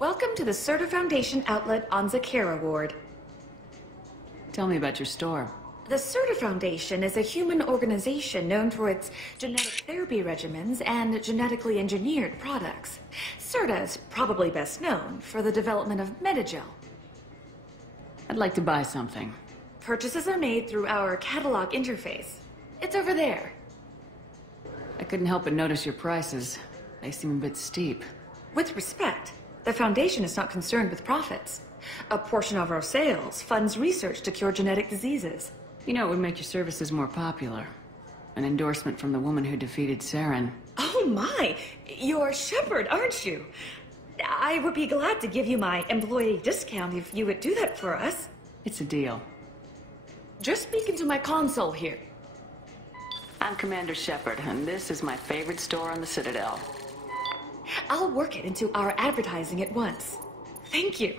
Welcome to the Certa Foundation outlet on Zakera Ward. Tell me about your store. The Certa Foundation is a human organization known for its genetic therapy regimens and genetically engineered products. Certa is probably best known for the development of Metagel. I'd like to buy something. Purchases are made through our catalog interface. It's over there. I couldn't help but notice your prices. They seem a bit steep. With respect, the Foundation is not concerned with profits. A portion of our sales funds research to cure genetic diseases. You know, it would make your services more popular. An endorsement from the woman who defeated Saren. Oh my! You're Shepard, aren't you? I would be glad to give you my employee discount if you would do that for us. It's a deal. Just speak into my console here. I'm Commander Shepard, and this is my favorite store on the Citadel. I'll work it into our advertising at once. Thank you.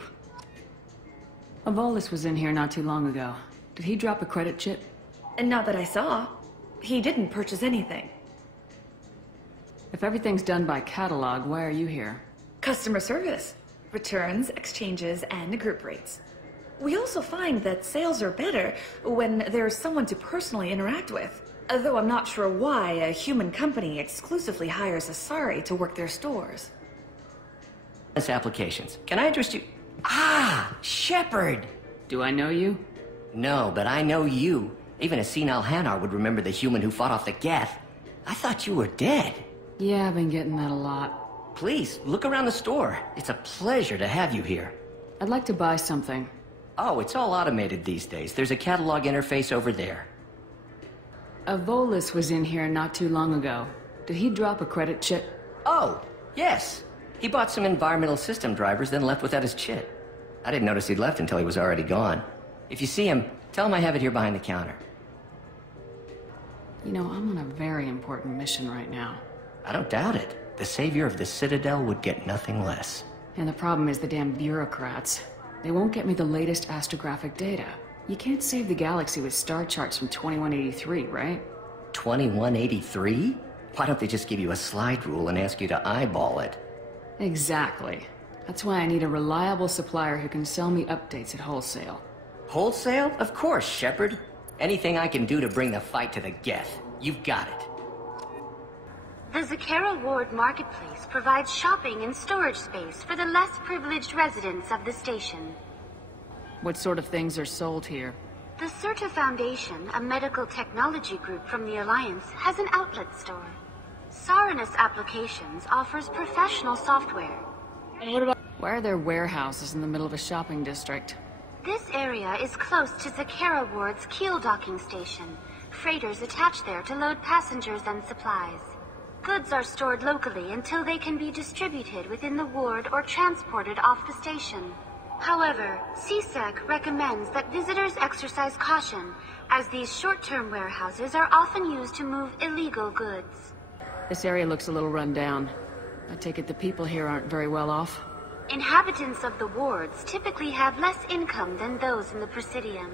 Avolis was in here not too long ago. Did he drop a credit chip? And not that I saw. He didn't purchase anything. If everything's done by catalog, why are you here? Customer service. Returns, exchanges, and group rates. We also find that sales are better when there's someone to personally interact with. Though I'm not sure why a human company exclusively hires Asari to work their stores. Applications. Can I address you? Ah, Shepard! Do I know you? No, but I know you. Even a senile Hanar would remember the human who fought off the Geth. I thought you were dead. Yeah, I've been getting that a lot. Please, look around the store. It's a pleasure to have you here. I'd like to buy something. Oh, it's all automated these days. There's a catalog interface over there. Avolis was in here not too long ago. Did he drop a credit chip? Oh, yes. He bought some environmental system drivers, then left without his chip. I didn't notice he'd left until he was already gone. If you see him, tell him I have it here behind the counter. You know, I'm on a very important mission right now. I don't doubt it. The savior of the Citadel would get nothing less. And the problem is the damn bureaucrats. They won't get me the latest astrographic data. You can't save the galaxy with star charts from 2183, right? 2183? Why don't they just give you a slide rule and ask you to eyeball it? Exactly. That's why I need a reliable supplier who can sell me updates at wholesale. Wholesale? Of course, Shepard. Anything I can do to bring the fight to the Geth. You've got it. The Zakera Ward Marketplace provides shopping and storage space for the less privileged residents of the station. What sort of things are sold here? The Certa Foundation, a medical technology group from the Alliance, has an outlet store. Saranus Applications offers professional software. And what about... Why are there warehouses in the middle of a shopping district? This area is close to Zakera Ward's keel docking station. Freighters attach there to load passengers and supplies. Goods are stored locally until they can be distributed within the ward or transported off the station. However, CSEC recommends that visitors exercise caution, as these short-term warehouses are often used to move illegal goods. This area looks a little run down. I take it the people here aren't very well off? Inhabitants of the wards typically have less income than those in the Presidium.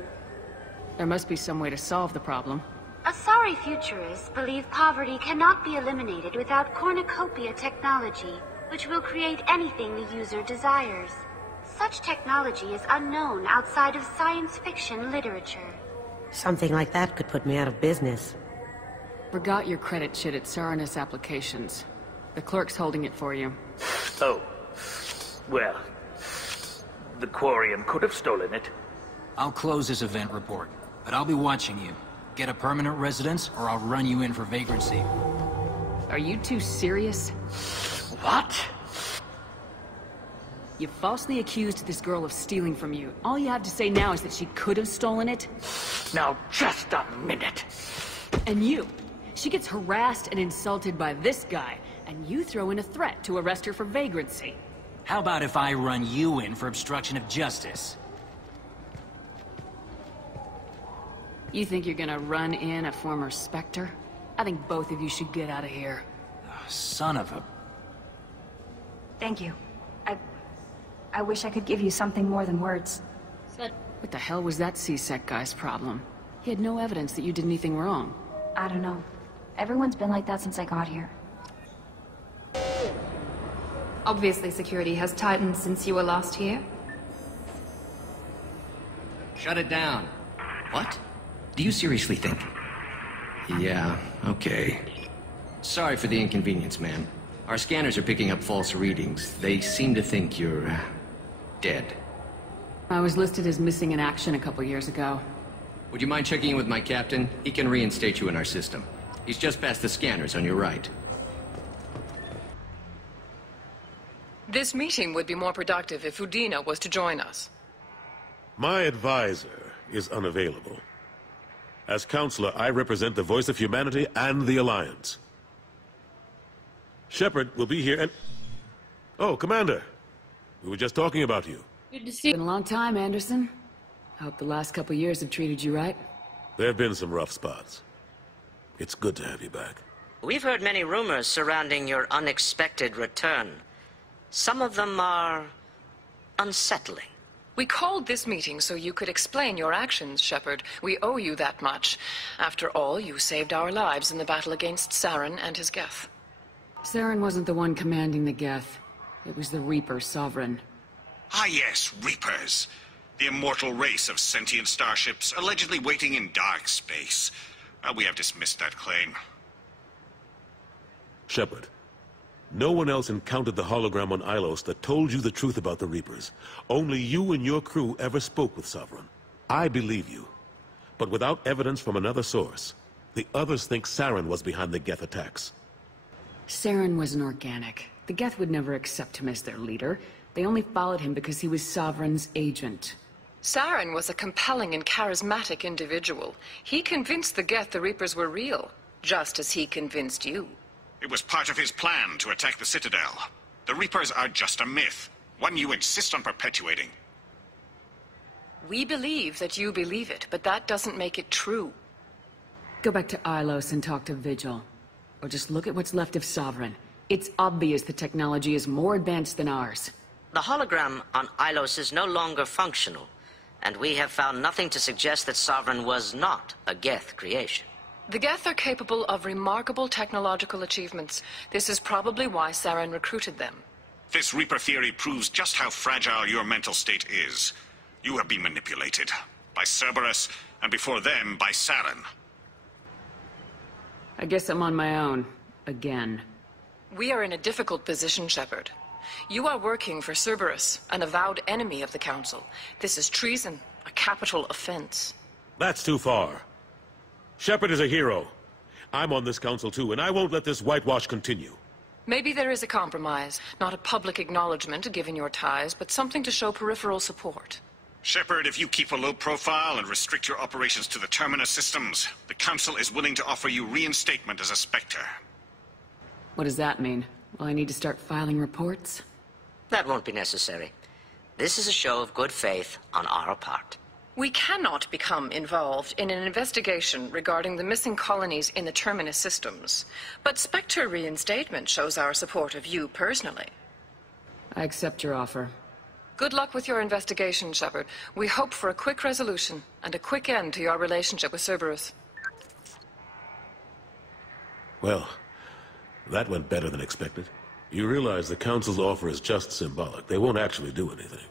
There must be some way to solve the problem. Asari futurists believe poverty cannot be eliminated without cornucopia technology, which will create anything the user desires. Such technology is unknown outside of science fiction literature. Something like that could put me out of business. Forgot your credit chit at Saranus Applications. The clerk's holding it for you. Oh. Well, the Quarian could have stolen it. I'll close this event report, but I'll be watching you. Get a permanent residence, or I'll run you in for vagrancy. Are you two serious? What? You falsely accused this girl of stealing from you. All you have to say now is that she could have stolen it? Now, just a minute. And you. She gets harassed and insulted by this guy, and you throw in a threat to arrest her for vagrancy. How about if I run you in for obstruction of justice? You think you're gonna run in a former Spectre? I think both of you should get out of here. Son of a... Thank you. I wish I could give you something more than words. What the hell was that CSEC guy's problem? He had no evidence that you did anything wrong. I don't know. Everyone's been like that since I got here. Obviously, security has tightened since you were last here. Shut it down. What? Do you seriously think? Yeah, okay. Sorry for the inconvenience, man. Our scanners are picking up false readings. They seem to think you're... dead. I was listed as missing in action a couple years ago. Would you mind checking in with my captain? He can reinstate you in our system. He's just past the scanners on your right. This meeting would be more productive if Udina was to join us. My advisor is unavailable. As counselor, I represent the voice of humanity and the Alliance. Shepard will be here and... Oh, Commander. We were just talking about you. Good to see you. Been a long time, Anderson. I hope the last couple years have treated you right. There have been some rough spots. It's good to have you back. We've heard many rumors surrounding your unexpected return. Some of them are... unsettling. We called this meeting so you could explain your actions, Shepard. We owe you that much. After all, you saved our lives in the battle against Saren and his Geth. Saren wasn't the one commanding the Geth. It was the Reaper Sovereign. Ah yes, Reapers. The immortal race of sentient starships allegedly waiting in dark space. We have dismissed that claim. Shepard, no one else encountered the hologram on Ilos that told you the truth about the Reapers. Only you and your crew ever spoke with Sovereign. I believe you. But without evidence from another source, the others think Saren was behind the Geth attacks. Saren was an organic. The Geth would never accept him as their leader. They only followed him because he was Sovereign's agent. Saren was a compelling and charismatic individual. He convinced the Geth the Reapers were real, just as he convinced you. It was part of his plan to attack the Citadel. The Reapers are just a myth, one you insist on perpetuating. We believe that you believe it, but that doesn't make it true. Go back to Ilos and talk to Vigil. Or just look at what's left of Sovereign. It's obvious the technology is more advanced than ours. The hologram on Ilos is no longer functional, and we have found nothing to suggest that Sovereign was not a Geth creation. The Geth are capable of remarkable technological achievements. This is probably why Saren recruited them. This Reaper theory proves just how fragile your mental state is. You have been manipulated. By Cerberus, and before them, by Saren. I guess I'm on my own. Again. We are in a difficult position, Shepard. You are working for Cerberus, an avowed enemy of the Council. This is treason, a capital offense. That's too far. Shepard is a hero. I'm on this council too, and I won't let this whitewash continue. Maybe there is a compromise. Not a public acknowledgement given your ties, but something to show peripheral support. Shepard, if you keep a low profile and restrict your operations to the Terminus systems, the Council is willing to offer you reinstatement as a Spectre. What does that mean? Will I need to start filing reports? That won't be necessary. This is a show of good faith on our part. We cannot become involved in an investigation regarding the missing colonies in the Terminus systems, but Spectre reinstatement shows our support of you personally. I accept your offer. Good luck with your investigation, Shepard. We hope for a quick resolution and a quick end to your relationship with Cerberus. Well, that went better than expected. You realize the Council's offer is just symbolic. They won't actually do anything.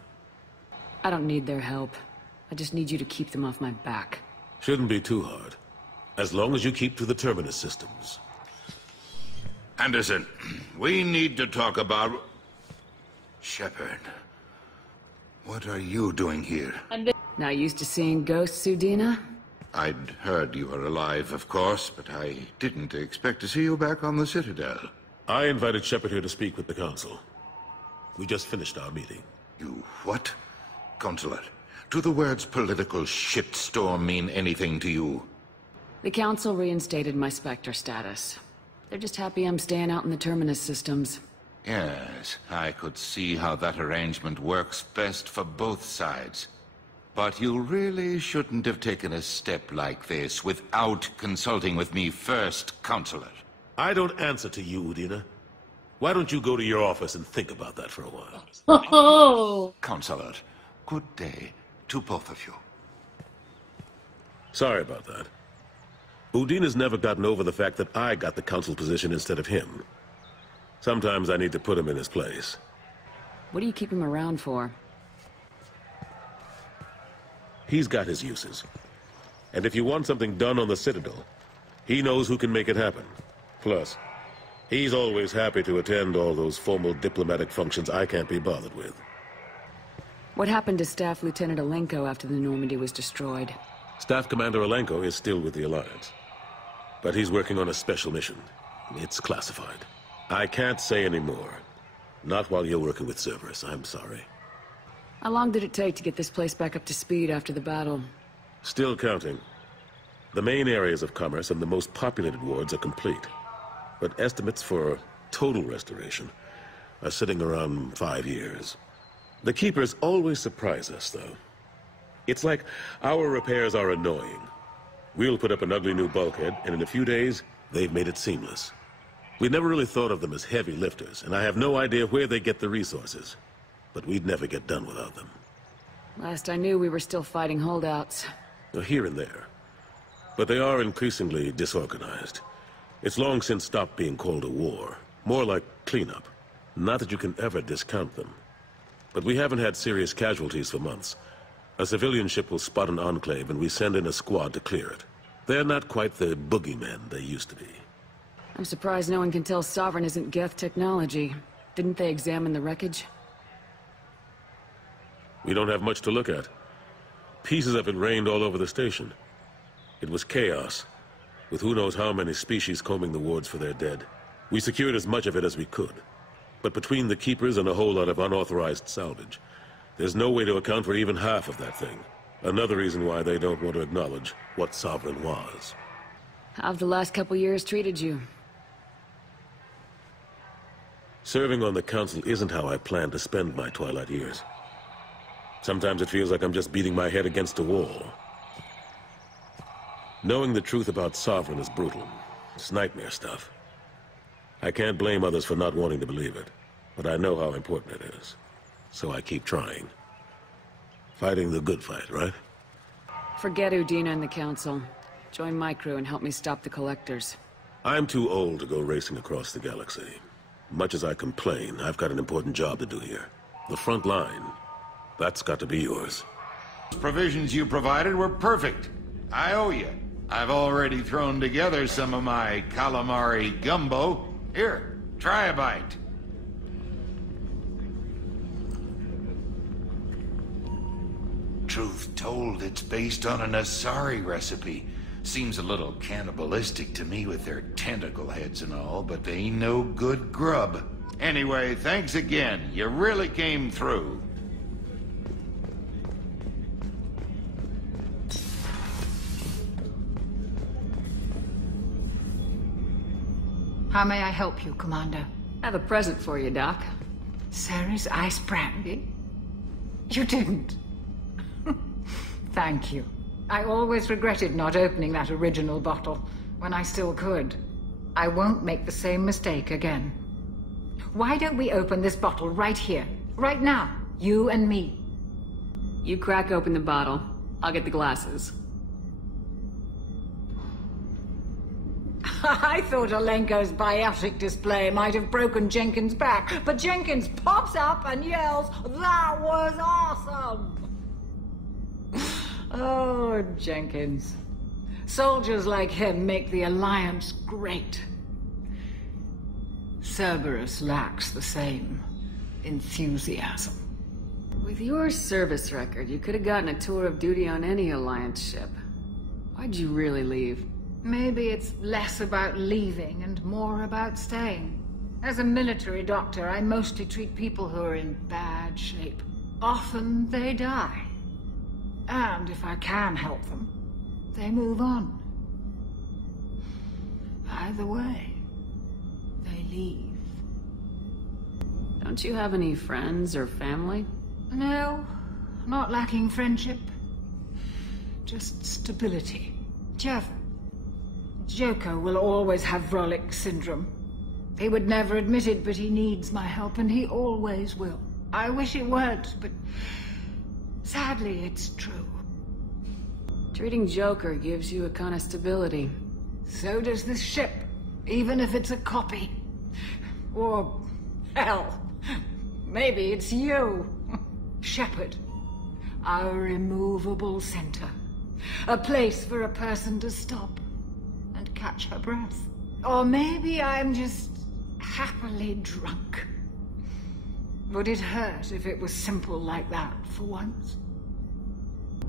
I don't need their help. I just need you to keep them off my back. Shouldn't be too hard. As long as you keep to the Terminus systems. Anderson, we need to talk about... Shepard. What are you doing here? Not used to seeing ghosts, Udina? I'd heard you were alive, of course, but I didn't expect to see you back on the Citadel. I invited Shepard here to speak with the Council. We just finished our meeting. You what? Consular, do the words political shitstorm mean anything to you? The Council reinstated my Spectre status. They're just happy I'm staying out in the Terminus systems. Yes, I could see how that arrangement works best for both sides. But you really shouldn't have taken a step like this without consulting with me first, Counselor. I don't answer to you, Udina. Why don't you go to your office and think about that for a while? Oh! Counselor, good day to both of you. Sorry about that. Udina's never gotten over the fact that I got the Council position instead of him. Sometimes I need to put him in his place. What do you keep him around for? He's got his uses. And if you want something done on the Citadel, he knows who can make it happen. Plus, he's always happy to attend all those formal diplomatic functions I can't be bothered with. What happened to Staff Lieutenant Alenko after the Normandy was destroyed? Staff Commander Alenko is still with the Alliance. But he's working on a special mission. It's classified. I can't say any more. Not while you're working with Cerberus, I'm sorry. How long did it take to get this place back up to speed after the battle? Still counting. The main areas of commerce and the most populated wards are complete. But estimates for total restoration are sitting around 5 years. The Keepers always surprise us, though. It's like our repairs are annoying. We'll put up an ugly new bulkhead, and in a few days, they've made it seamless. We never really thought of them as heavy lifters, and I have no idea where they get the resources. But we'd never get done without them. Last I knew, we were still fighting holdouts. Here and there. But they are increasingly disorganized. It's long since stopped being called a war. More like cleanup. Not that you can ever discount them. But we haven't had serious casualties for months. A civilian ship will spot an enclave and we send in a squad to clear it. They're not quite the boogeymen they used to be. I'm surprised no one can tell Sovereign isn't Geth technology. Didn't they examine the wreckage? We don't have much to look at. Pieces of it rained all over the station. It was chaos, with who knows how many species combing the wards for their dead. We secured as much of it as we could. But between the Keepers and a whole lot of unauthorized salvage, there's no way to account for even half of that thing. Another reason why they don't want to acknowledge what Sovereign was. How have the last couple years treated you? Serving on the Council isn't how I plan to spend my twilight years. Sometimes it feels like I'm just beating my head against a wall. Knowing the truth about Sovereign is brutal. It's nightmare stuff. I can't blame others for not wanting to believe it, but I know how important it is. So I keep trying. Fighting the good fight, right? Forget Udina and the Council. Join my crew and help me stop the Collectors. I'm too old to go racing across the galaxy. Much as I complain, I've got an important job to do here. The front line. That's got to be yours. The provisions you provided were perfect. I owe you. I've already thrown together some of my calamari gumbo. Here, try a bite. Truth told, it's based on an Asari recipe. Seems a little cannibalistic to me with their tentacle heads and all, but they ain't no good grub. Anyway, thanks again. You really came through. How may I help you, Commander? I have a present for you, Doc. Sarah's ice brandy? You didn't. Thank you. I always regretted not opening that original bottle when I still could. I won't make the same mistake again. Why don't we open this bottle right here, right now, you and me? You crack open the bottle. I'll get the glasses. I thought Alenko's biotic display might have broken Jenkins' back, but Jenkins pops up and yells, "That was awesome!" Oh, Jenkins. Soldiers like him make the Alliance great. Cerberus lacks the same enthusiasm. With your service record, you could have gotten a tour of duty on any Alliance ship. Why'd you really leave? Maybe it's less about leaving and more about staying. As a military doctor, I mostly treat people who are in bad shape. Often they die. And if I can help them, they move on. Either way, they leave. Don't you have any friends or family? No, not lacking friendship. Just stability. Jeff, Joko will always have Vrolic syndrome. He would never admit it, but he needs my help, and he always will. I wish it weren't, but sadly, it's true. Treating Joker gives you a kind of stability. So does this ship, even if it's a copy. Or, hell, maybe it's you. Shepard. Our immovable center. A place for a person to stop and catch her breath. Or maybe I'm just happily drunk. Would it hurt if it was simple like that for once?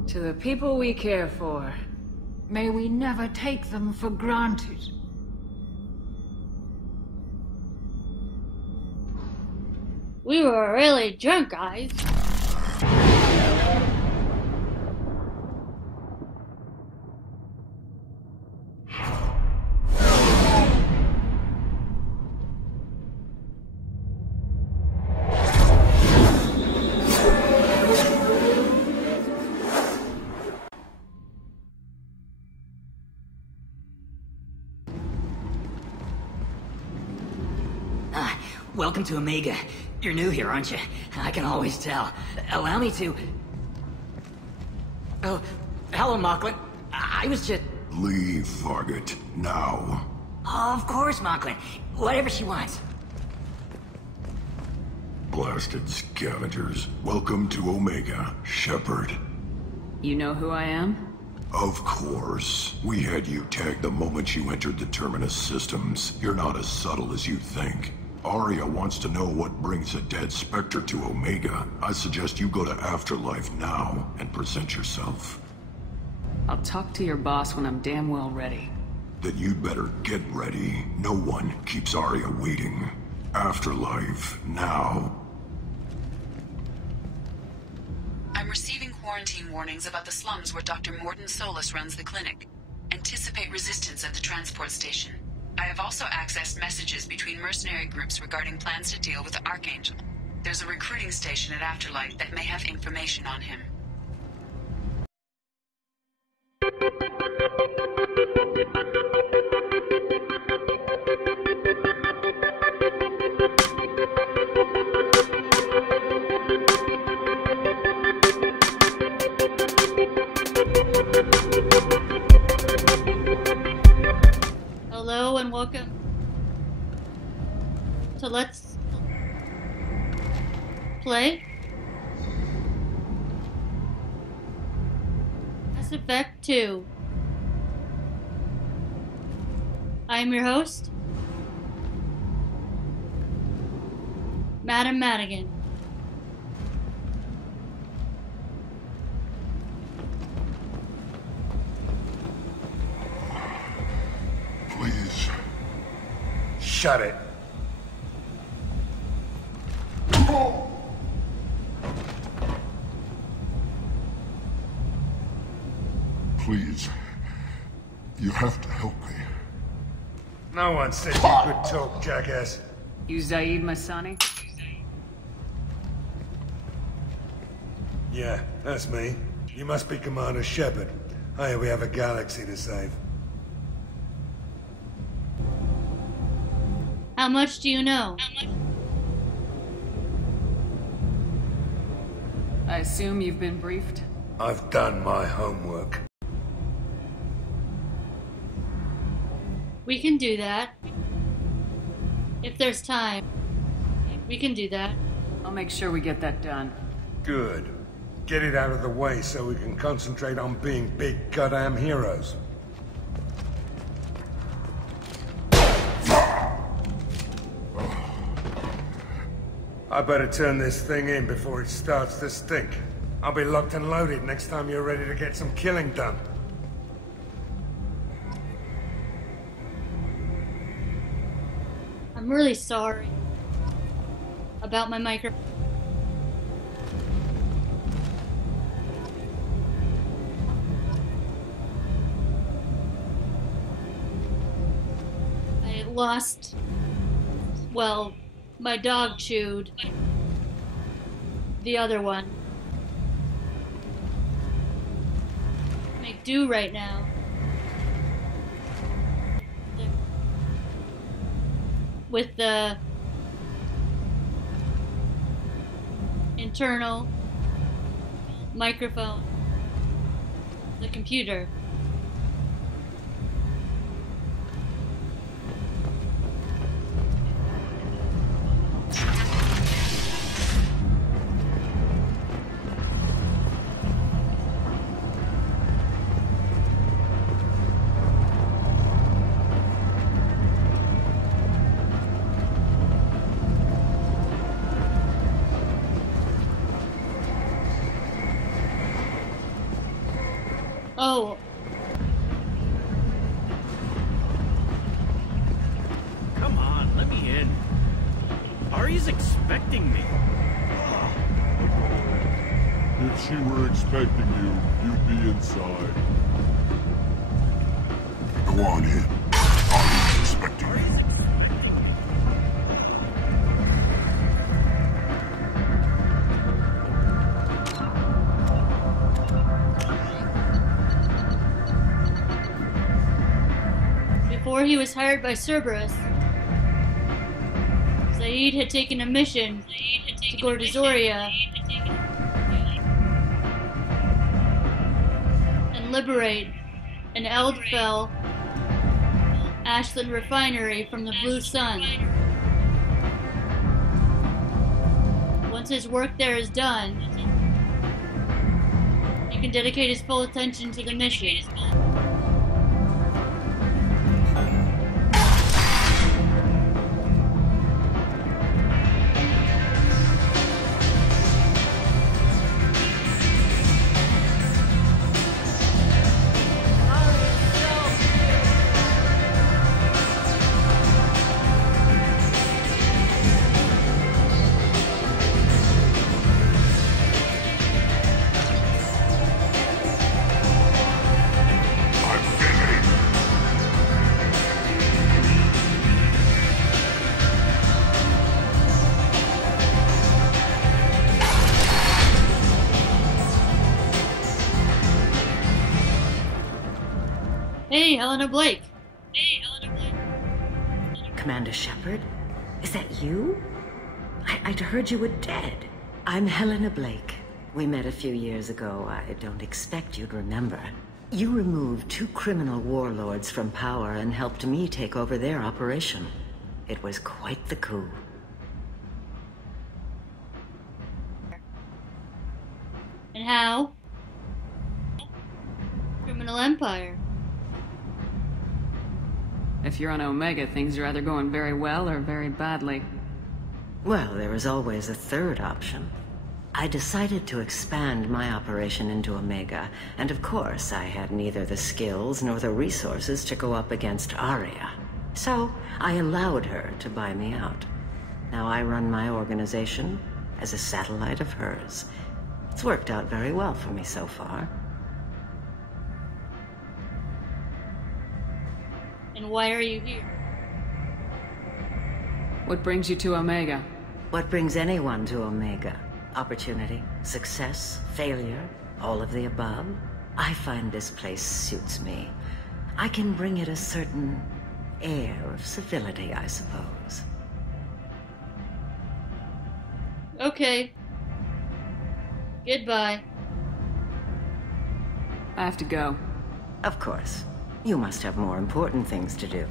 To the people we care for. May we never take them for granted. We were really drunk, guys. Welcome to Omega. You're new here, aren't you? I can always tell. Allow me to... Oh, hello, Mocklin. I was just... Leave, Fargate. Now. Of course, Mocklin. Whatever she wants. Blasted scavengers. Welcome to Omega, Shepard. You know who I am? Of course. We had you tagged the moment you entered the Terminus systems. You're not as subtle as you think. Arya wants to know what brings a dead Spectre to Omega. I suggest you go to Afterlife now and present yourself. I'll talk to your boss when I'm damn well ready. Then you'd better get ready. No one keeps Arya waiting. Afterlife now. I'm receiving quarantine warnings about the slums where Dr. Mordin Solus runs the clinic. Anticipate resistance at the transport station. I have also accessed messages between mercenary groups regarding plans to deal with the Archangel. There's a recruiting station at Afterlife that may have information on him. Hello and welcome to Let's Play Mass Effect 2. I am your host, Madam Madigan. Please. Shut it. Please. You have to help me. No one said you could talk, jackass. You Zaeed Masani? Yeah, that's me. You must be Commander Shepard. Hey, we have a galaxy to save. How much do you know? I assume you've been briefed? I've done my homework. We can do that. If there's time, we can do that. I'll make sure we get that done. Good. Get it out of the way so we can concentrate on being big goddamn heroes. I better turn this thing in before it starts to stink. I'll be locked and loaded next time you're ready to get some killing done. I'm really sorry about my microphone. I lost, well, my dog chewed the other one. Make do right now. With the internal microphone, the computer. Oh. Come on, let me in. Ari's expecting me. If she were expecting you, you'd be inside. Go on in. Ari's expecting you. Before he was hired by Cerberus, Zaeed had taken a mission to go to Zoria and liberate an Eldfell ashland refinery from the Blue Sun. Once his work there is done, he can dedicate his full attention to the mission. Hey, Helena Blake. Commander Shepard? Is that you? I'd heard you were dead. I'm Helena Blake. We met a few years ago. I don't expect you'd remember. You removed 2 criminal warlords from power and helped me take over their operation. It was quite the coup. And how? Criminal Empire. If you're on Omega, things are either going very well or very badly. Well, there is always a third option. I decided to expand my operation into Omega, and of course I had neither the skills nor the resources to go up against Aria. So I allowed her to buy me out. Now I run my organization as a satellite of hers. It's worked out very well for me so far. And why are you here? What brings you to Omega? What brings anyone to Omega? Opportunity, success, failure, all of the above. I find this place suits me. I can bring it a certain air of civility, I suppose. Okay. Goodbye. I have to go. Of course. You must have more important things to do.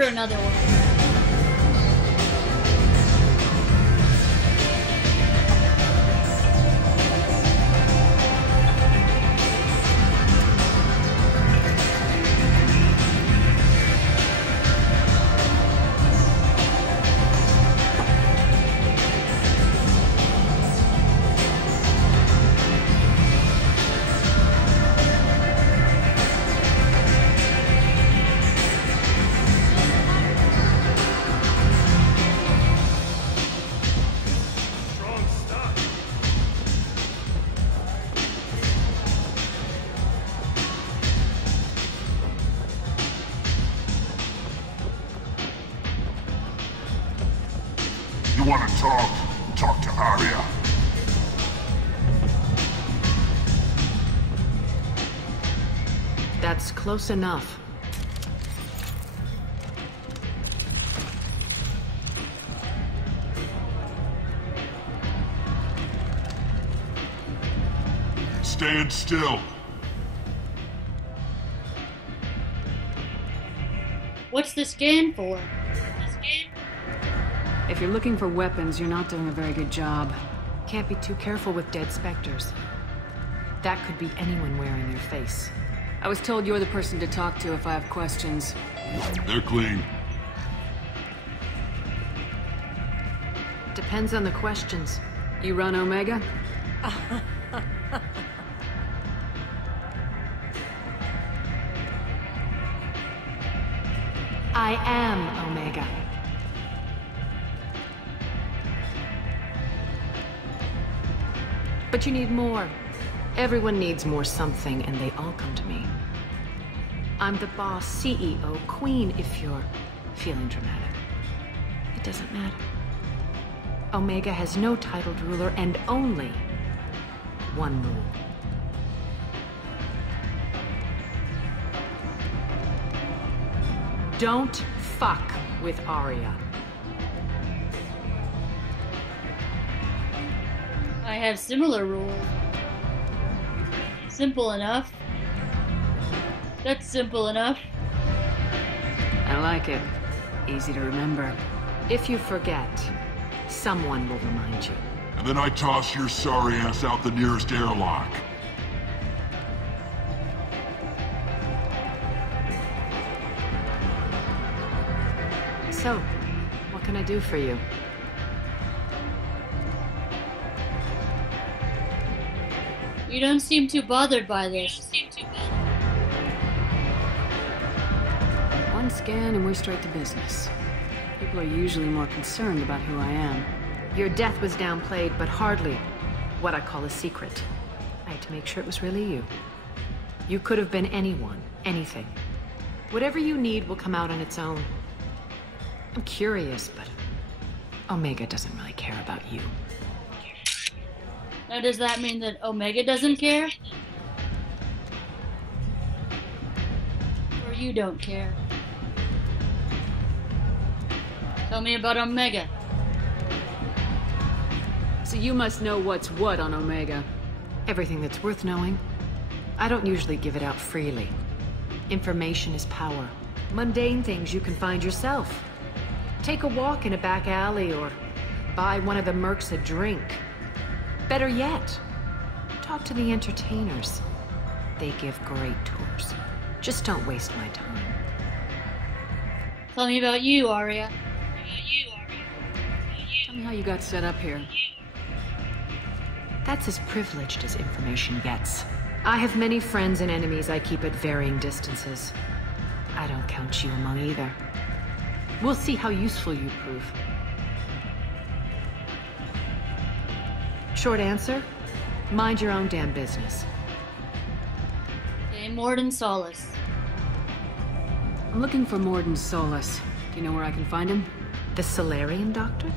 Another one. You want to talk? Talk to Aria. That's close enough. stand still. What's the scan for? If you're looking for weapons, you're not doing a very good job. Can't be too careful with dead specters. That could be anyone wearing their face. I was told you're the person to talk to if I have questions. They're clean. Depends on the questions. You run Omega? I am Omega. But you need more. Everyone needs more something, and they all come to me. I'm the boss, CEO, queen, if you're feeling dramatic. It doesn't matter. Omega has no titled ruler and only one rule. Don't fuck with Arya. I have similar rules. Simple enough. That's simple enough. I like it. Easy to remember. If you forget, someone will remind you. And then I toss your sorry ass out the nearest airlock. So, what can I do for you? You don't seem too bothered by this. One scan and we're straight to business. People are usually more concerned about who I am. Your death was downplayed, but hardly what I call a secret. I had to make sure it was really you. You could have been anyone, anything. Whatever you need will come out on its own. I'm curious, but Omega doesn't really care about you. Now, does that mean that Omega doesn't care? Or you don't care? Tell me about Omega. So you must know what's what on Omega. Everything that's worth knowing. I don't usually give it out freely. Information is power. Mundane things you can find yourself. Take a walk in a back alley or buy one of the mercs a drink. Better yet, talk to the entertainers. They give great tours. Just don't waste my time. Tell me about you, Arya. Tell me how you got set up here. That's as privileged as information gets. I have many friends and enemies I keep at varying distances. I don't count you among either. We'll see how useful you prove. Short answer, mind your own damn business. Okay, Morden Solis. I'm looking for Morden Solis. Do you know where I can find him? The Solarian doctor?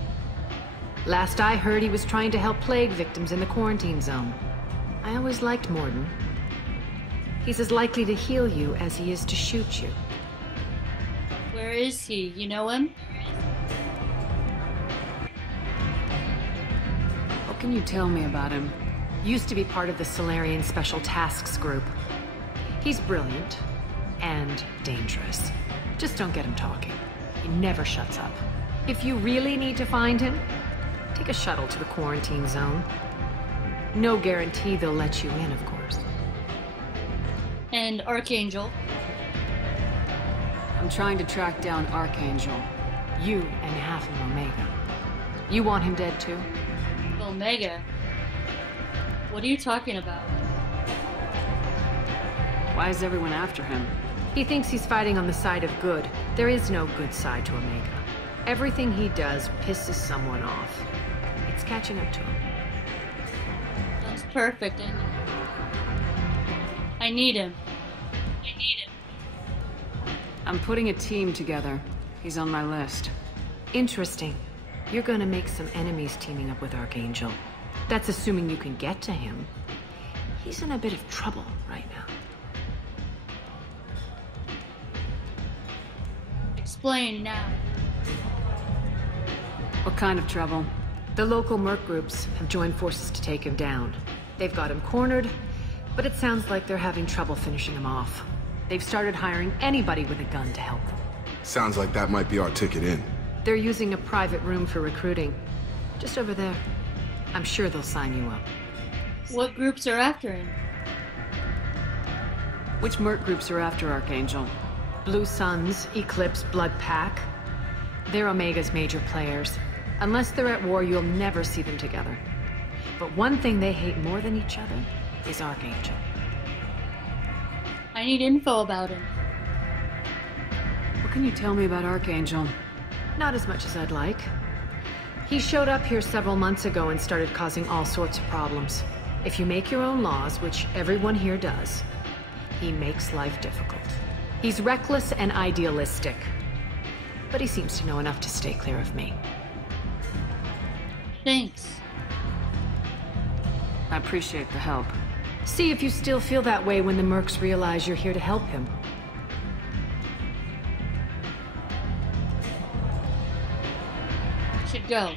Last I heard, he was trying to help plague victims in the quarantine zone. I always liked Morden. He's as likely to heal you as he is to shoot you. Where is he? You know him? What can you tell me about him? Used to be part of the Solarian Special Tasks Group. He's brilliant and dangerous. Just don't get him talking. He never shuts up. If you really need to find him, take a shuttle to the quarantine zone. No guarantee they'll let you in, of course. And Archangel. I'm trying to track down Archangel. You and half of Omega. You want him dead too? Omega? What are you talking about? Why is everyone after him? He thinks he's fighting on the side of good. There is no good side to Omega. Everything he does pisses someone off. It's catching up to him. That's perfect. I need him. I'm putting a team together. He's on my list. Interesting. You're gonna make some enemies teaming up with Archangel. That's assuming you can get to him. He's in a bit of trouble right now. Explain now. What kind of trouble? The local merc groups have joined forces to take him down. They've got him cornered, But it sounds like they're having trouble finishing him off. They've started hiring anybody with a gun to help them. Sounds like that might be our ticket in. They're using a private room for recruiting. Just over there. I'm sure they'll sign you up. What groups are after him? Which merc groups are after Archangel? Blue Suns, Eclipse, Blood Pack. They're Omega's major players. Unless they're at war, you'll never see them together. But one thing they hate more than each other is Archangel. I need info about him. What can you tell me about Archangel? Not as much as I'd like. He showed up here several months ago and started causing all sorts of problems. If you make your own laws, which everyone here does, he makes life difficult. He's reckless and idealistic. But he seems to know enough to stay clear of me. Thanks. I appreciate the help. See if you still feel that way when the mercs realize you're here to help him. Should go.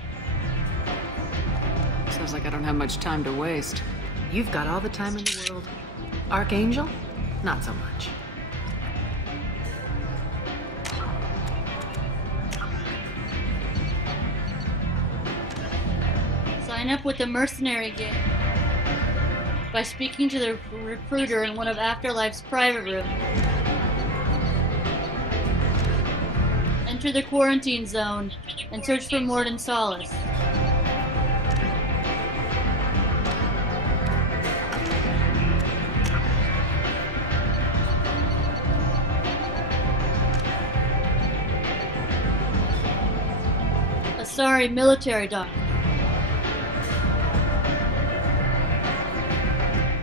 Sounds like I don't have much time to waste. You've got all the time in the world. Archangel? Not so much. Sign up with the mercenary gang by speaking to the recruiter in one of Afterlife's private rooms. Enter the quarantine zone and search for Morden Solace. Asari military doctrine.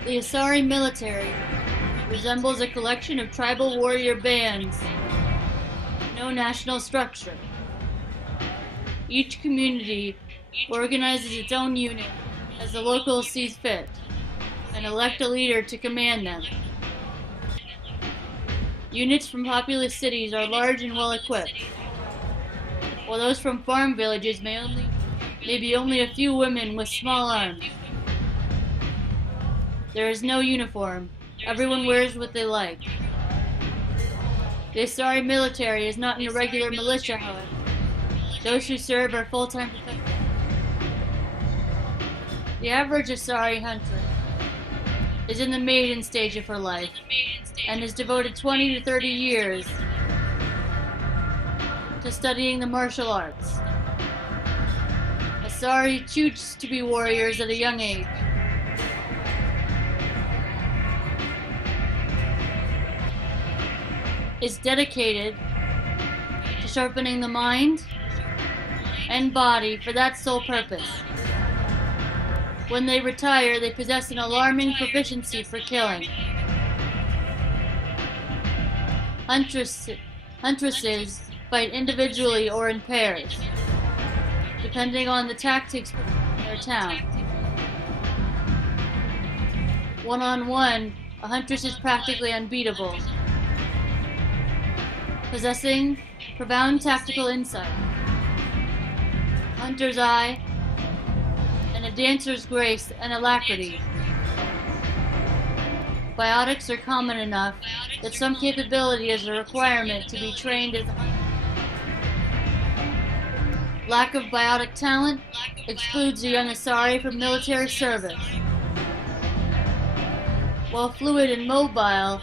The Asari military resembles a collection of tribal warrior bands. No national structure. Each community organizes its own unit as the locals sees fit, and elect a leader to command them. Units from populous cities are large and well equipped, while those from farm villages may be only a few women with small arms. There is no uniform. Everyone wears what they like. The Asari military is not an irregular militia, however. Those who serve are full-time professionals. The average Asari hunter is in the maiden stage of her life and has devoted 20 to 30 years to studying the martial arts. Asari choose to be warriors at a young age. Is dedicated to sharpening the mind and body for that sole purpose. When they retire, they possess an alarming proficiency for killing. Huntresses fight individually or in pairs, depending on the tactics in their town. One-on-one, a huntress is practically unbeatable, possessing profound tactical insight, hunter's eye, and a dancer's grace and alacrity. Biotics are common enough that some capability is a requirement to be trained as a hunter. Lack of biotic talent excludes a young Asari from military service. While fluid and mobile,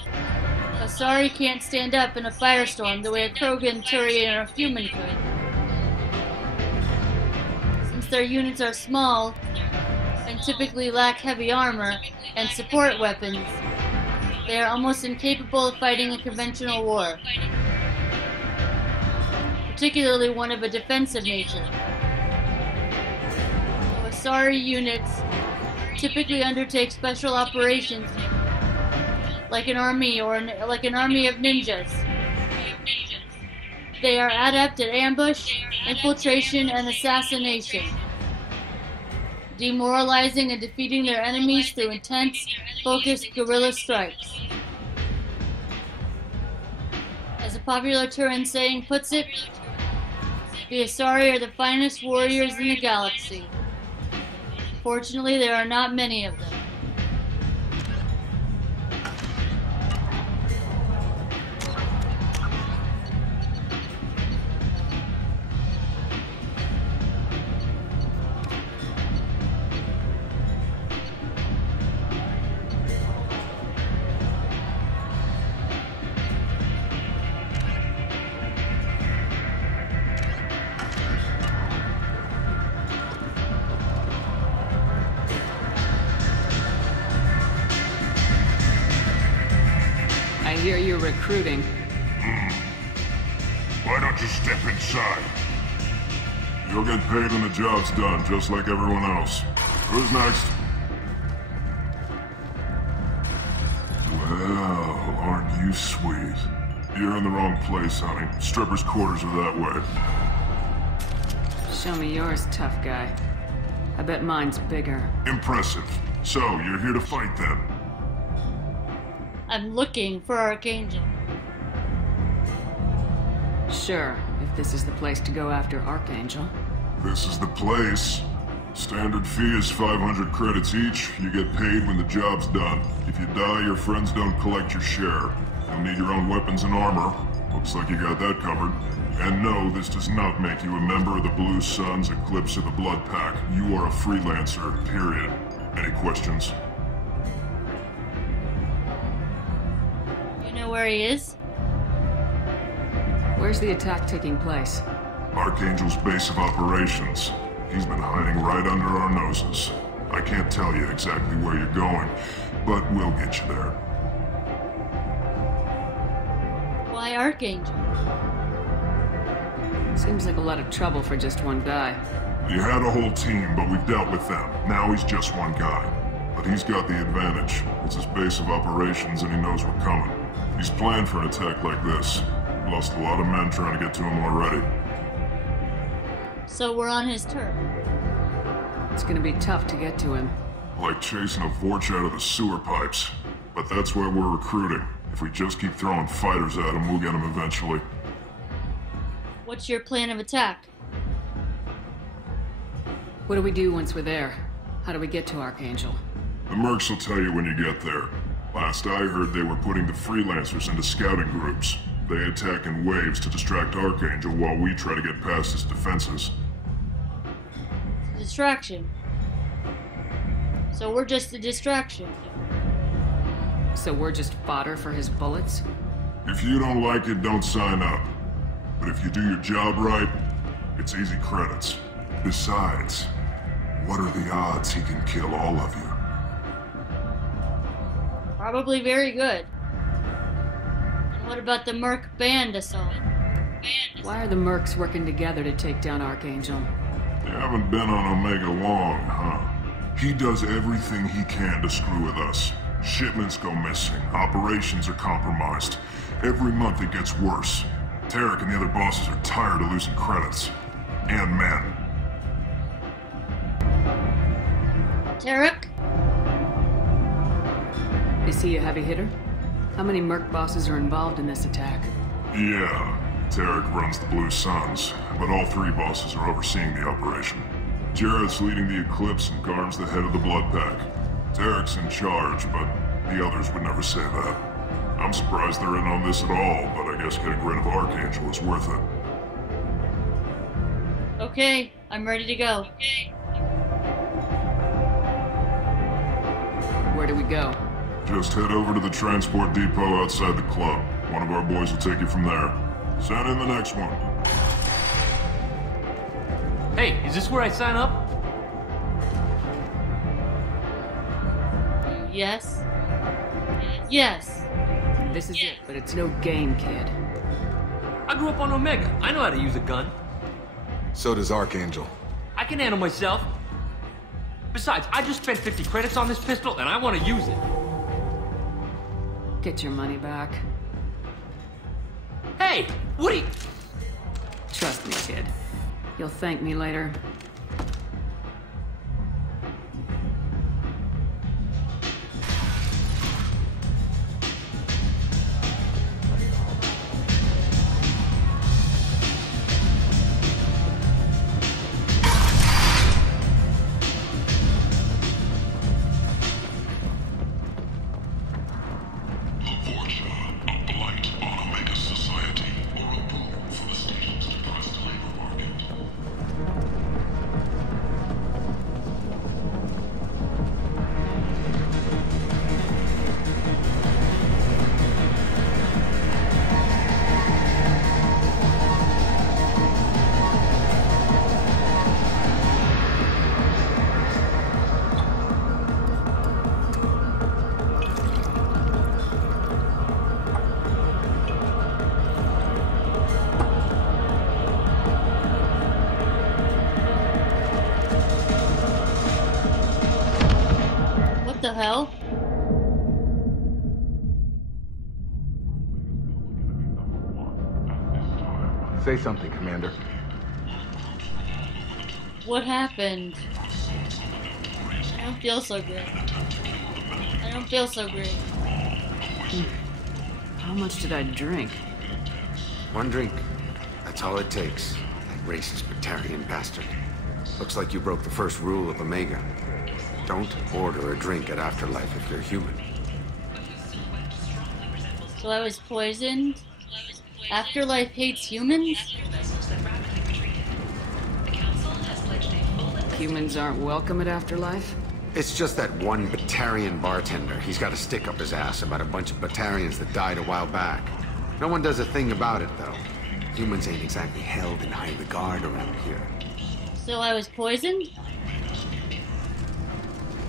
Asari can't stand up in a firestorm the way a Krogan, Turian, or a human could. Since their units are small and typically lack heavy armor and support weapons, they are almost incapable of fighting a conventional war, particularly one of a defensive nature. Asari units typically undertake special operations like an army like an army of ninjas. They are adept at ambush, infiltration, and assassination, demoralizing and defeating their enemies through intense, focused guerrilla strikes. As a popular Turan saying puts it, the Asari are the finest warriors in the galaxy. Fortunately, there are not many of them. hear you're recruiting. Why don't you step inside? You'll get paid when the job's done, just like everyone else. Who's next? Well, aren't you sweet? You're in the wrong place, honey. Strippers' quarters are that way. Show me yours, tough guy. I bet mine's bigger. Impressive. So, you're here to fight then? I'm looking for Archangel. Sure, if this is the place to go after Archangel. This is the place. Standard fee is 500 credits each. You get paid when the job's done. If you die, your friends don't collect your share. You'll need your own weapons and armor. Looks like you got that covered. And no, this does not make you a member of the Blue Suns, Eclipse, or the Blood Pack. You are a freelancer, period. Any questions? You know where he is? Where's the attack taking place? Archangel's base of operations. He's been hiding right under our noses. I can't tell you exactly where you're going, but we'll get you there. Why Archangel? Seems like a lot of trouble for just one guy. You had a whole team, but we've dealt with them. Now he's just one guy. But he's got the advantage. It's his base of operations and he knows we're coming. He's planned for an attack like this. Lost a lot of men trying to get to him already. So we're on his turf. It's gonna be tough to get to him. Like chasing a Vorch out of the sewer pipes. But that's why we're recruiting. If we just keep throwing fighters at him, we'll get him eventually. What's your plan of attack? What do we do once we're there? How do we get to Archangel? The mercs will tell you when you get there. Last I heard, they were putting the freelancers into scouting groups. They attack in waves to distract Archangel while we try to get past his defenses. Distraction. So we're just a distraction. So we're just fodder for his bullets? If you don't like it, don't sign up. But if you do your job right, it's easy credits. Besides, what are the odds he can kill all of you? Probably very good. And what about the Merc band assault? Why are the Mercs working together to take down Archangel? You haven't been on Omega long, huh? He does everything he can to screw with us. Shipments go missing, operations are compromised. Every month it gets worse. Tarek and the other bosses are tired of losing credits. And men. Tarek? Is he a heavy hitter? How many Merc bosses are involved in this attack? Yeah, Tarek runs the Blue Suns, but all three bosses are overseeing the operation. Jarrett's leading the Eclipse and Garm's the head of the Blood Pack. Tarek's in charge, but the others would never say that. I'm surprised they're in on this at all, but I guess getting rid of Archangel is worth it. Okay, I'm ready to go. Where do we go? Just head over to the transport depot outside the club. One of our boys will take you from there. Send in the next one. Hey, is this where I sign up? Yes. Yes. This is it, but it's no game, kid. I grew up on Omega. I know how to use a gun. So does Archangel. I can handle myself. Besides, I just spent 50 credits on this pistol, and I want to use it. Get your money back. Hey, what are you... Trust me, kid. You'll thank me later. hell? Say something, Commander. What happened? I don't feel so great. I don't feel so great. How much did I drink? One drink. That's all it takes. That racist Batarian bastard. Looks like you broke the first rule of Omega. Don't order a drink at Afterlife if you're human. So I was poisoned? Afterlife hates humans? Humans aren't welcome at Afterlife? It's just that one Batarian bartender. He's got a stick up his ass about a bunch of Batarians that died a while back. No one does a thing about it, though. Humans ain't exactly held in high regard around here. So I was poisoned?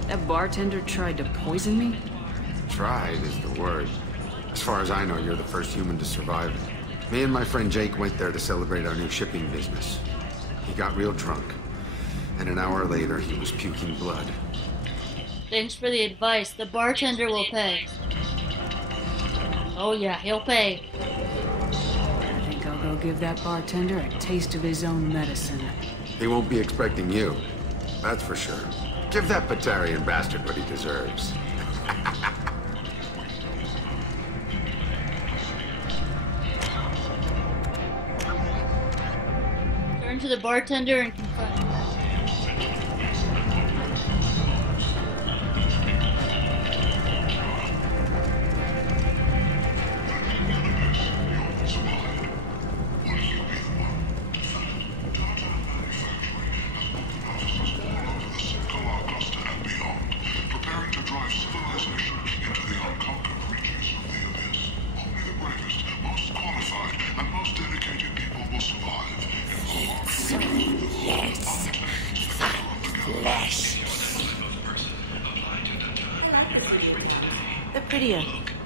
That bartender tried to poison me? Tried is the word. As far as I know, you're the first human to survive it. Me and my friend Jake went there to celebrate our new shipping business. He got real drunk, and an hour later he was puking blood. Thanks for the advice. The bartender will pay. Oh yeah, he'll pay. I think I'll go give that bartender a taste of his own medicine. He won't be expecting you. That's for sure. Give that Batarian bastard what he deserves. Turn to the bartender and confront him.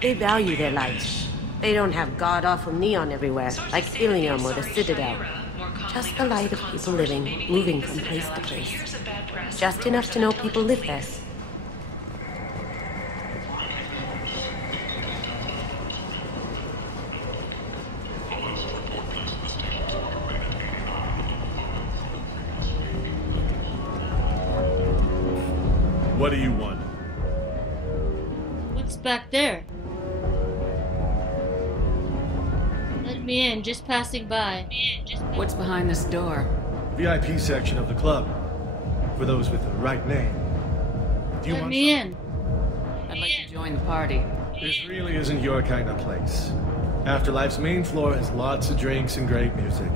They value their lives. They don't have god-awful neon everywhere, like Ilium or the Citadel. Just the light of people living, moving from place to place. Just enough to know people live there. What do you want? What's back there? Let me in, just passing by. What's behind this door? VIP section of the club. For those with the right name. Do you Let want me in. I'd like to join the party. This really isn't your kind of place. Afterlife's main floor has lots of drinks and great music.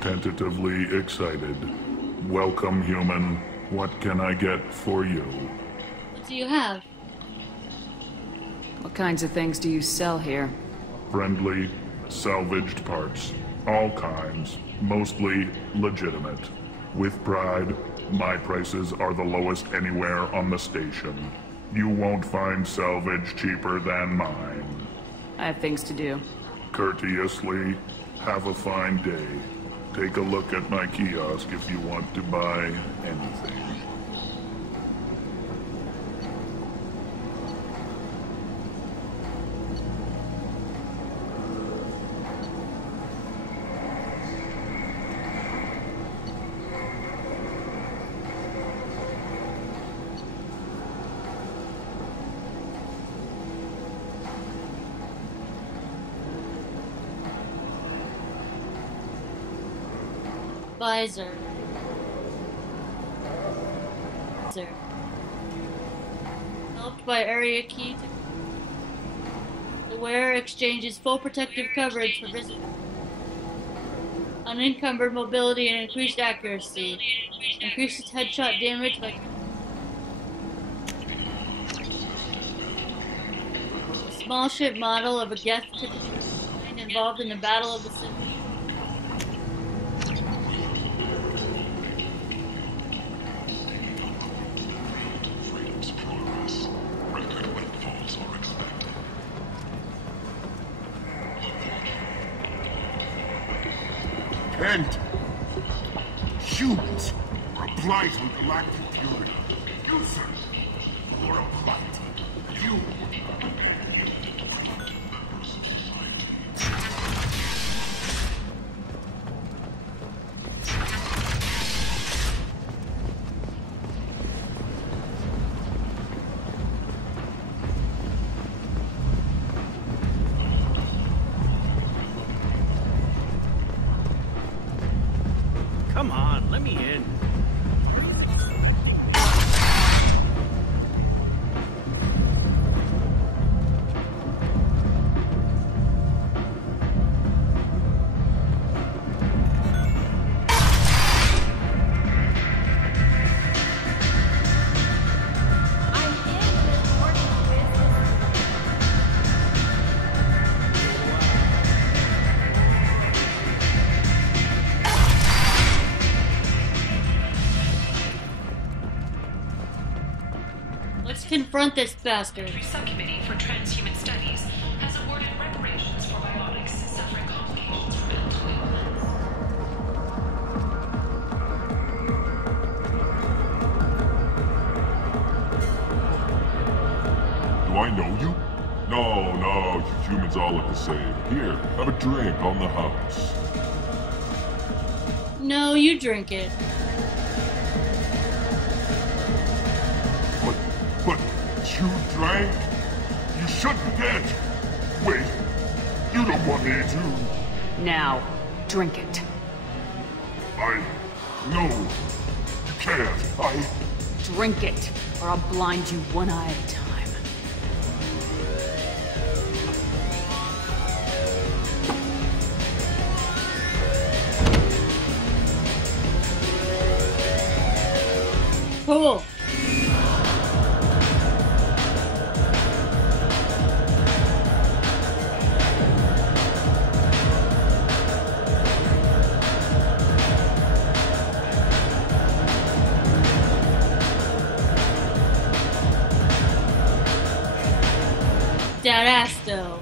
Tentatively excited. Welcome, human. What can I get for you? What do you have? What kinds of things do you sell here? Friendly, salvaged parts. All kinds. Mostly legitimate. With pride, my prices are the lowest anywhere on the station. You won't find salvage cheaper than mine. I have things to do. Courteously, have a fine day. Take a look at my kiosk if you want to buy anything. Visor. Helped by area key to... wear exchanges full protective coverage for visitors. Unencumbered mobility and increased accuracy. Increases headshot damage by... A small ship model of a Geth typically involved in the Battle of the City. And humans are a blight on galactic purity. You, sir, are a blight. You. Come on, let me in. Let's confront this bastard. Subcommittee for Transhuman Studies has awarded reparations for biotics suffering complications from mental illness. Do I know you? No, you humans all look the same. Here, have a drink on the house. No, you drink it. But you drank? You should be dead. Wait, you don't want me to. Now, drink it. No, you can't. Drink it, or I'll blind you one eye at a time. Cool. That ass though.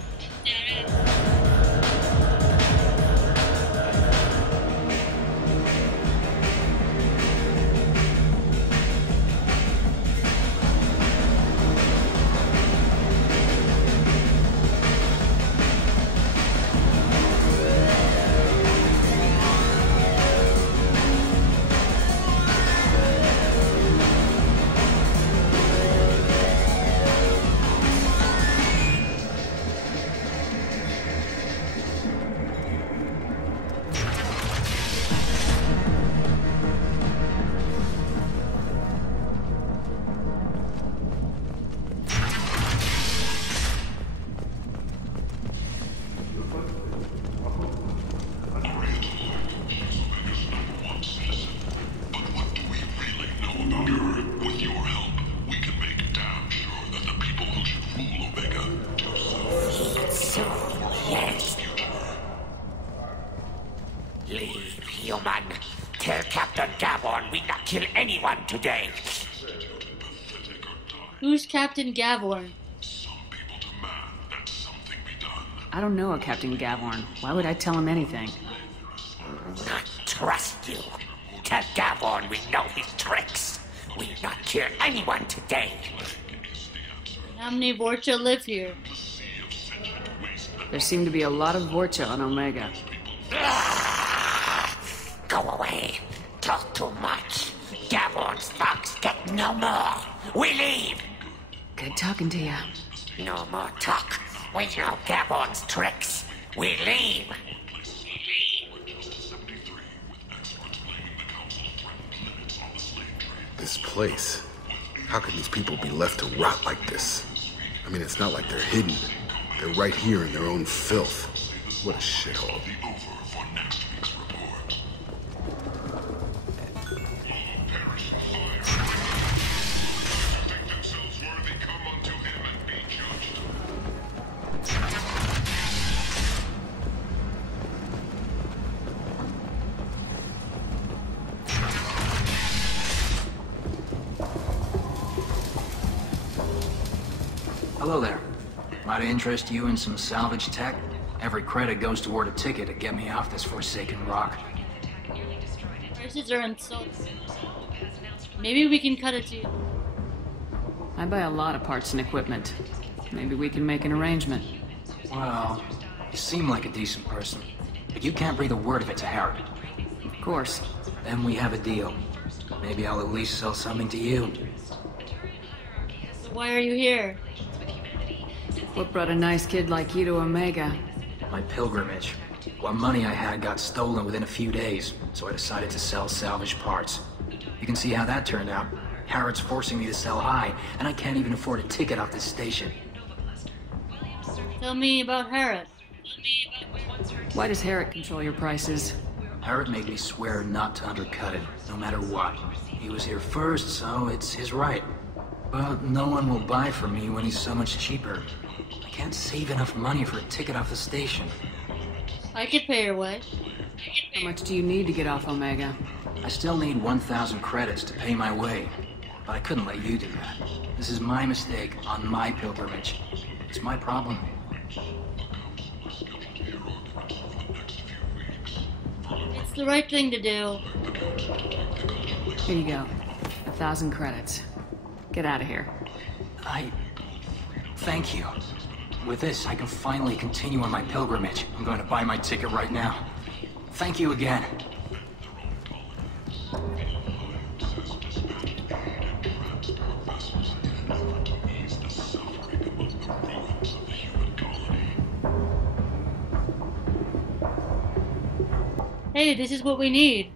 Leave, human. Tell Captain Gavorn we not kill anyone today. Who's Captain Gavorn? I don't know a Captain Gavorn. Why would I tell him anything? Not trust you. Tell Gavorn we know his tricks. We not kill anyone today. How many Vorcha live here? There seem to be a lot of Vorcha on Omega. Go away. Talk too much. Gavorn's thugs get no more. We leave. Good talking to you. No more talk. We know Gavorn's tricks. We leave. This place. How can these people be left to rot like this? I mean, it's not like they're hidden. They're right here in their own filth. What a shithole. Hello there. Might I interest you in some salvage tech? Every credit goes toward a ticket to get me off this forsaken rock. Prices are insulting. Maybe we can cut it to you. I buy a lot of parts and equipment. Maybe we can make an arrangement. Well, you seem like a decent person, but you can't breathe a word of it to Harry. Of course. Then we have a deal. Maybe I'll at least sell something to you. So why are you here? What brought a nice kid like you to Omega? My pilgrimage. What money I had got stolen within a few days, so I decided to sell salvaged parts. You can see how that turned out. Harrod's forcing me to sell high, and I can't even afford a ticket off this station. Tell me about Harrod. Why does Harrod control your prices? Harrod made me swear not to undercut it, no matter what. He was here first, so it's his right. But no one will buy from me when he's so much cheaper. I can't save enough money for a ticket off the station. I could pay your way. How much do you need to get off Omega? I still need 1,000 credits to pay my way. But I couldn't let you do that. This is my mistake on my pilgrimage. It's my problem. It's the right thing to do. Here you go. 1,000 credits. Get out of here. Thank you. With this, I can finally continue on my pilgrimage. I'm going to buy my ticket right now. Thank you again. Hey, this is what we need.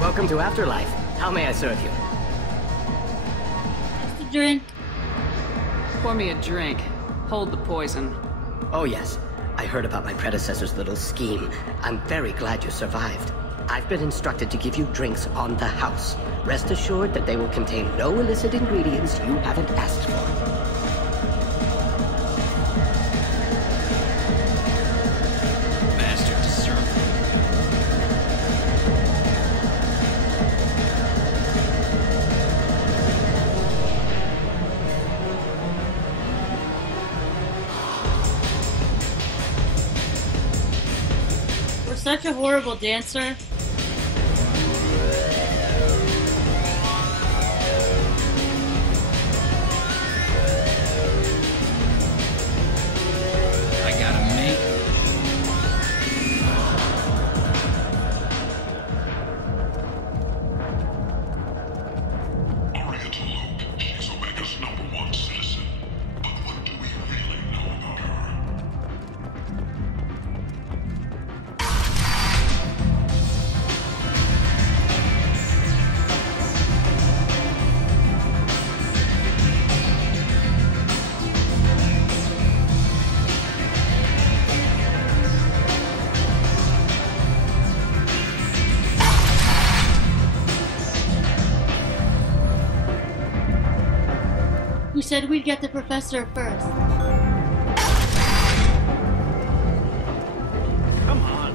Welcome to Afterlife. How may I serve you? Just a drink. Pour me a drink. Hold the poison. Oh yes, I heard about my predecessor's little scheme. I'm very glad you survived. I've been instructed to give you drinks on the house. Rest assured that they will contain no illicit ingredients you haven't asked for. Such a horrible dancer. I got a mate. Arya Taluk, she's Omega's #1 citizen. But what do we really know about her? said we'd get the professor first. Come on.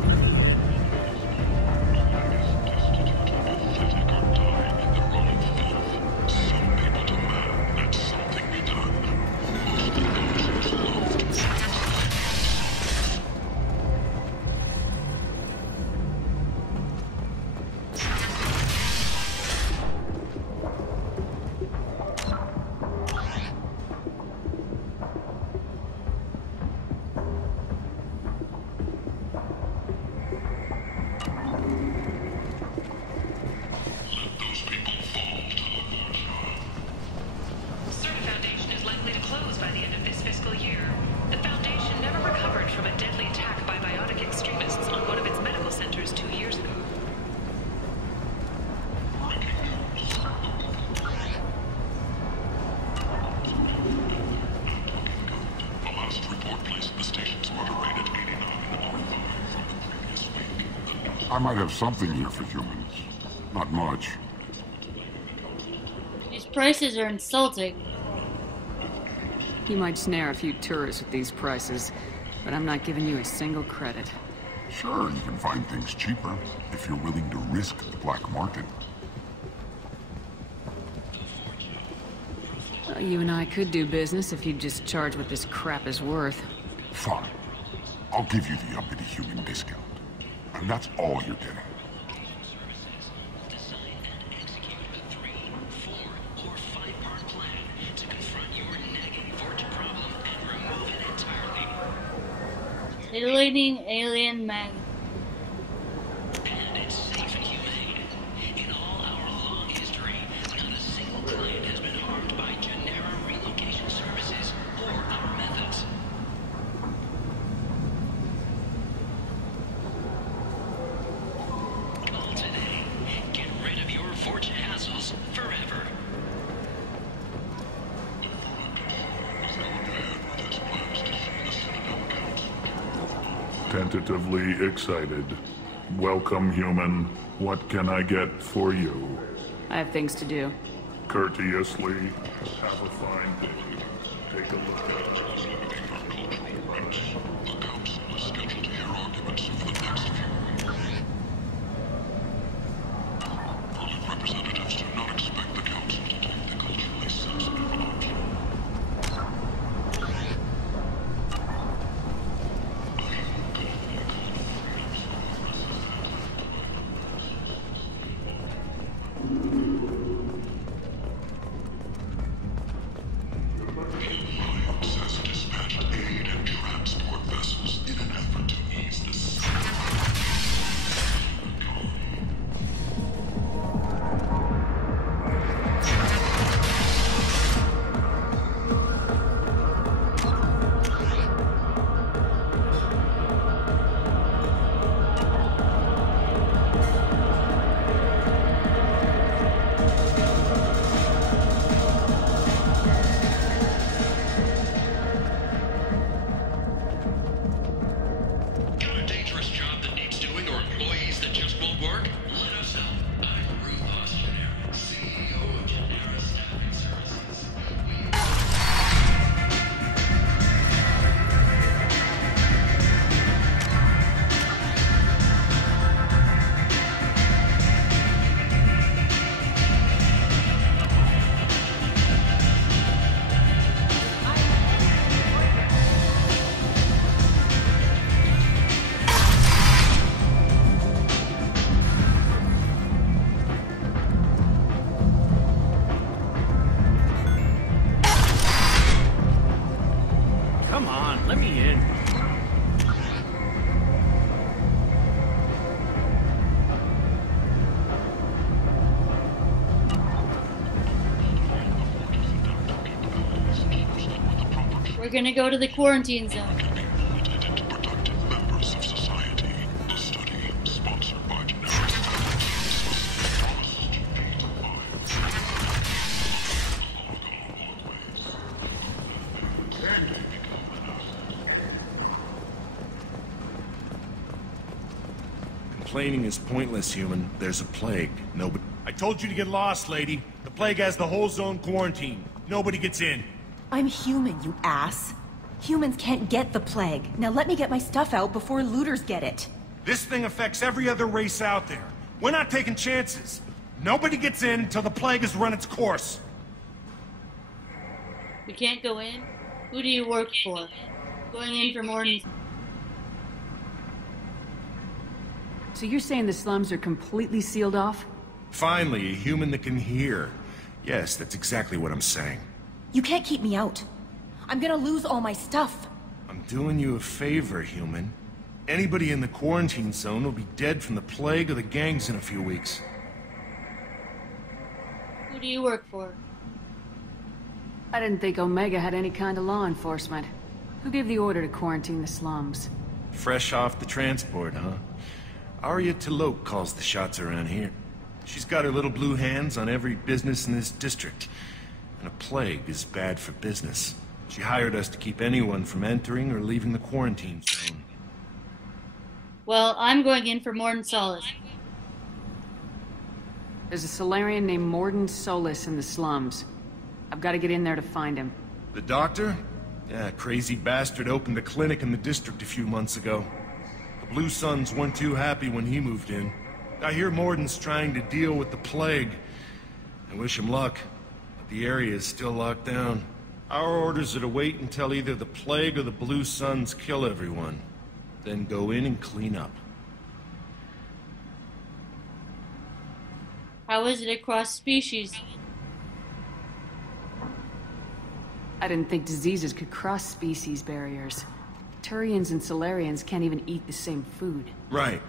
I might have something here for humans. Not much. These prices are insulting. You might snare a few tourists with these prices, but I'm not giving you a single credit. Sure, you can find things cheaper, if you're willing to risk the black market. Well, you and I could do business if you'd just charge what this crap is worth. Fine. I'll give you the uppity human discount. And that's all you're getting. Titillating alien mag. And it's safe and humane. In all our long history, not a single client has been harmed by Genera relocation services or our methods. Call today. Get rid of your fortune hassles forever. Tentatively excited. Welcome, human. What can I get for you? I have things to do. Courteously, have a fine day. Take a look at Representatives do not expect the council to take the culturally sensitive approach. Come on, let me in. We're gonna go to the quarantine zone. Members of society. A study sponsored by Complaining is pointless, human. There's a plague. Nobody... I told you to get lost, lady. The plague has the whole zone quarantined. Nobody gets in. I'm human, you ass. Humans can't get the plague. Now let me get my stuff out before looters get it. This thing affects every other race out there. We're not taking chances. Nobody gets in until the plague has run its course. We can't go in? Who do you work for? Going in for Morton. So you're saying the slums are completely sealed off? Finally, a human that can hear. Yes, that's exactly what I'm saying. You can't keep me out. I'm gonna lose all my stuff. I'm doing you a favor, human. Anybody in the quarantine zone will be dead from the plague or the gangs in a few weeks. Who do you work for? I didn't think Omega had any kind of law enforcement. Who gave the order to quarantine the slums? Fresh off the transport, huh? Arya T'Loak calls the shots around here. She's got her little blue hands on every business in this district. And a plague is bad for business. She hired us to keep anyone from entering or leaving the quarantine zone. Well, I'm going in for Morton Solace. There's a Solarian named Morden Solis in the slums. I've got to get in there to find him. The doctor? Yeah, crazy bastard opened a clinic in the district a few months ago. The Blue Suns weren't too happy when he moved in. I hear Morden's trying to deal with the plague. I wish him luck, but the area is still locked down. Our orders are to wait until either the plague or the Blue Suns kill everyone. Then go in and clean up. How is it across species? I didn't think diseases could cross species barriers. Turians and Solarians can't even eat the same food. Right.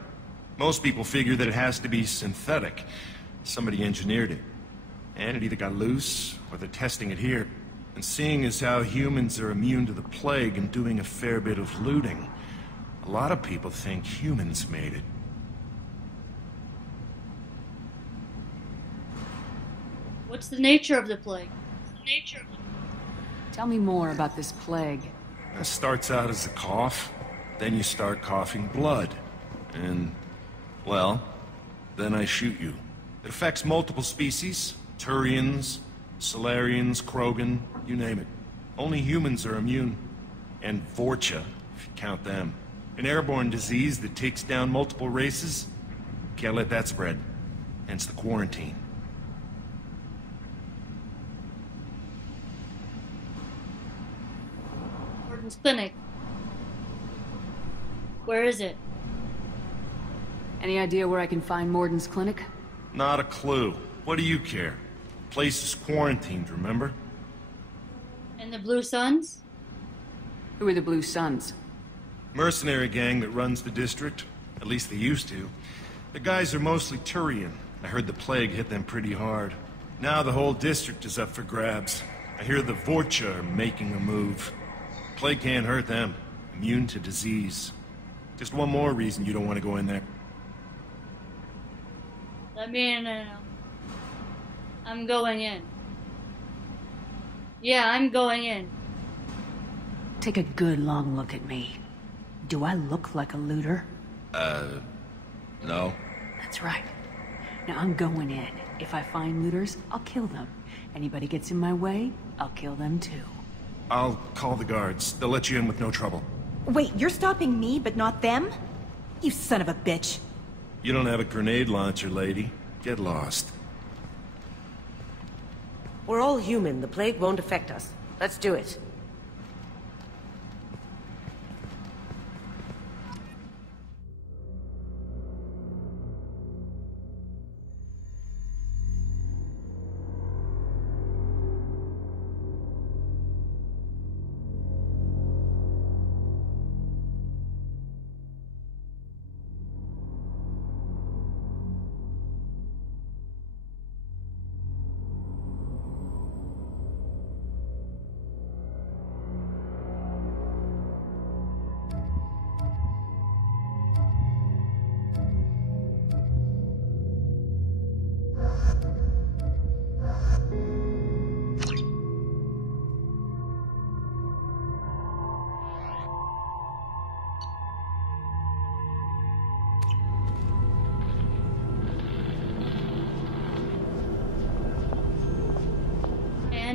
Most people figure that it has to be synthetic. Somebody engineered it. And it either got loose, or they're testing it here. And seeing as how humans are immune to the plague and doing a fair bit of looting, a lot of people think humans made it. What's the nature of the plague? Tell me more about this plague. It starts out as a cough, then you start coughing blood. And, well, then I shoot you. It affects multiple species. Turians, Solarians, Krogan, you name it. Only humans are immune. And Vorcha, if you count them. An airborne disease that takes down multiple races. Can't let that spread. Hence the quarantine. Morton's clinic. Where is it? Any idea where I can find Morden's clinic? Not a clue. What do you care? Place is quarantined, remember? And the Blue Suns? Who are the Blue Suns? Mercenary gang that runs the district. At least they used to. The guys are mostly Turian. I heard the plague hit them pretty hard. Now the whole district is up for grabs. I hear the Vorcha are making a move. Plague can't hurt them. Immune to disease. Just one more reason you don't want to go in there. Let me in. No. I'm going in. Yeah, I'm going in. Take a good long look at me. Do I look like a looter? No. That's right. Now I'm going in. If I find looters, I'll kill them. Anybody gets in my way, I'll kill them too. I'll call the guards. They'll let you in with no trouble. Wait, you're stopping me, but not them? You son of a bitch. You don't have a grenade launcher, lady. Get lost. We're all human. The plague won't affect us. Let's do it.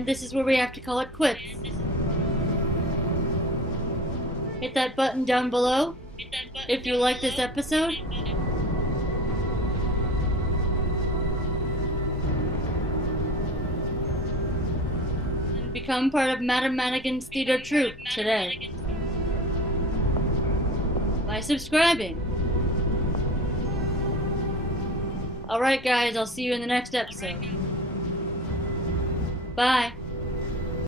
And this is where we have to call it quits. Hit that button down below if you like this episode. And become part of Madam Madigan's theater troupe today by subscribing. Alright guys, I'll see you in the next episode. Bye.